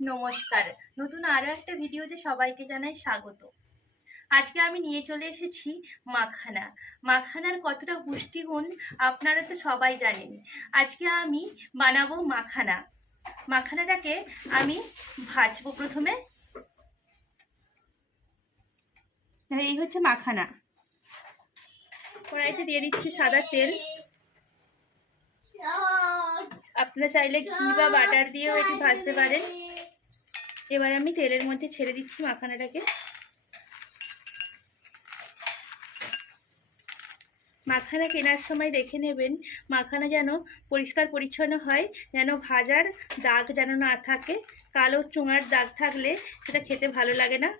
নমস্কার, নতুন আরও একটা ভিডিওতে সবাইকে জানাই স্বাগত। আজকে আমি নিয়ে চলে এসেছি মাখানা। মাখানার কতটা পুষ্টিগুণ আপনারা তো সবাই জানেন। আজকে আমি বানাবো মাখানা। মাখানাটাকে আমি ভাজবো প্রথমে। এই হচ্ছে মাখানা। কড়াইতে দিয়ে দিচ্ছি সাদা তেল। আপনারা চাইলে ঘি বা বাটার দিয়েও এটি ভাজতে পারেন। এবার আমি তেলের মধ্যে ছেড়ে দিচ্ছি মাখানাটাকে। মাখানা কেনার সময় দেখে নেবেন মাখানা যেন পরিষ্কার পরিচ্ছন্ন হয়, যেন ভাজার দাগ যেন না থাকে। কালো চোঙার দাগ থাকলে সেটা খেতে ভালো লাগে না,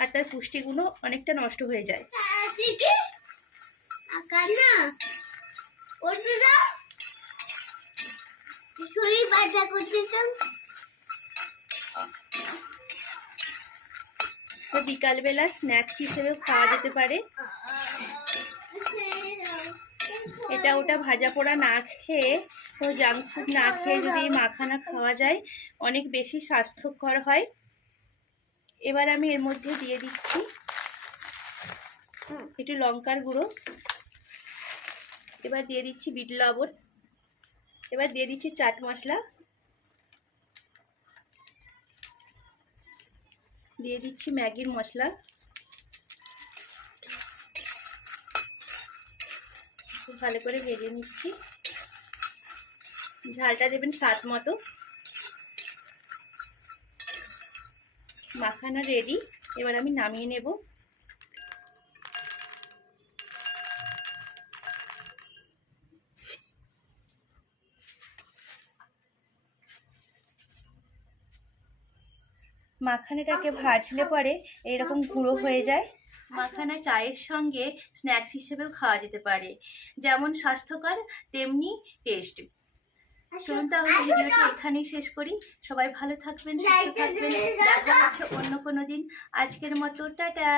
আর তার পুষ্টিগুণও অনেকটা নষ্ট হয়ে যায়। তো বিকালবেলা স্ন্যাক্স হিসেবেও খাওয়া যেতে পারে। এটা ওটা ভাজা পোড়া না খেয়ে ও জাঙ্ক ফুড না খেয়ে যদি মাখানা খাওয়া যায় অনেক বেশি স্বাস্থ্যকর হয়। এবার আমি এর মধ্যে দিয়ে দিচ্ছি একটু লঙ্কার গুঁড়ো। এবার দিয়ে দিচ্ছি বিট লবণ। এবার দিয়ে দিচ্ছি চাট মশলা। দিয়ে দিচ্ছি ম্যাগির মশলা। খুব ভালো করে ভেজে নিচ্ছি। ঝালটা দেবেন স্বাদ মতো। মাখানা রেডি। এবার আমি নামিয়ে নেব। মাখানাটাকে ভাজলে পরে এইরকম গুঁড়ো হয়ে যায়। মাখানা চায়ের সঙ্গে স্ন্যাক্স হিসেবেও খাওয়া যেতে পারে, যেমন স্বাস্থ্যকর তেমনি টেস্ট। চলুন তাহলে ভিডিওটা এখানেই শেষ করি। সবাই ভালো থাকবেন, সুস্থ থাকবেন। দেখা হচ্ছে অন্য কোনো দিন। আজকের মতো টাটা।